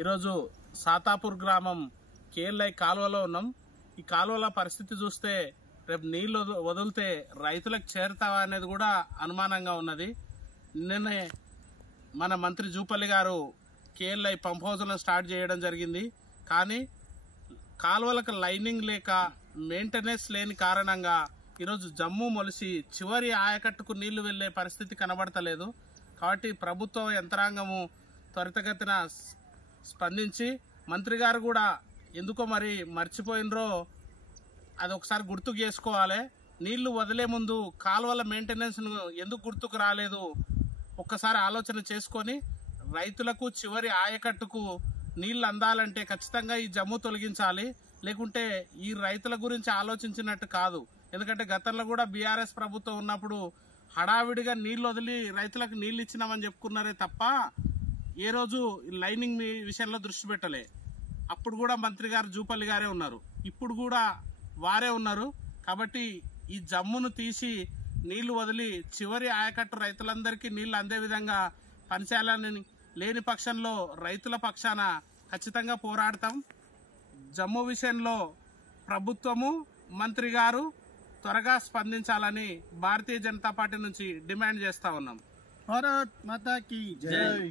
ఈరోజు సాతాపూర్ గ్రామం కేఎల్ఐ కాలువలో ఉన్నాం. ఈ కాలువల పరిస్థితి చూస్తే రేపు నీళ్లు వదిలితే రైతులకు చేరుతావా అనేది కూడా అనుమానంగా ఉన్నది. నిన్ననే మన మంత్రి జూపల్లి గారు కేఎల్ఐ పంప్ హౌస్లను స్టార్ట్ చేయడం జరిగింది. కానీ కాలువలకు లైనింగ్ లేక మెయింటెనెన్స్ లేని కారణంగా ఈరోజు జమ్ము మొలిసి చివరి ఆయకట్టుకు నీళ్లు వెళ్లే పరిస్థితి కనబడతలేదు. కాబట్టి ప్రభుత్వ యంత్రాంగము త్వరితగతిన స్పందించి మంత్రి గారు కూడా ఎందుకో మరి మర్చిపోయినరో అది ఒకసారి గుర్తుకు చేసుకోవాలి. నీళ్లు వదిలే ముందు కాలువల మెయింటెనెన్స్ ఎందుకు గుర్తుకు రాలేదు ఒక్కసారి ఆలోచన చేసుకొని రైతులకు చివరి ఆయకట్టుకు నీళ్లు అందాలంటే ఖచ్చితంగా ఈ జమ్ము తొలగించాలి. లేకుంటే ఈ రైతుల గురించి ఆలోచించినట్టు కాదు. ఎందుకంటే గతంలో కూడా బీఆర్ఎస్ ప్రభుత్వం ఉన్నప్పుడు హడావిడిగా నీళ్లు వదిలి రైతులకు నీళ్లు ఇచ్చినామని చెప్పుకున్నారే తప్ప ఏ రోజు లైనింగ్ విషయంలో దృష్టి పెట్టలే. అప్పుడు కూడా మంత్రి గారు జూపల్లి గారే ఉన్నారు, ఇప్పుడు కూడా వారే ఉన్నారు. కాబట్టి ఈ జమ్మును తీసి నీళ్లు వదిలి చివరి ఆయకట్టు రైతులందరికీ నీళ్లు అందే విధంగా పనిచేయాలని లేని పక్షంలో రైతుల పక్షాన ఖచ్చితంగా పోరాడతాం. జమ్ము విషయంలో ప్రభుత్వము మంత్రి గారు త్వరగా స్పందించాలని భారతీయ జనతా పార్టీ నుంచి డిమాండ్ చేస్తా ఉన్నాం. భారత్ మాతా కీ జై.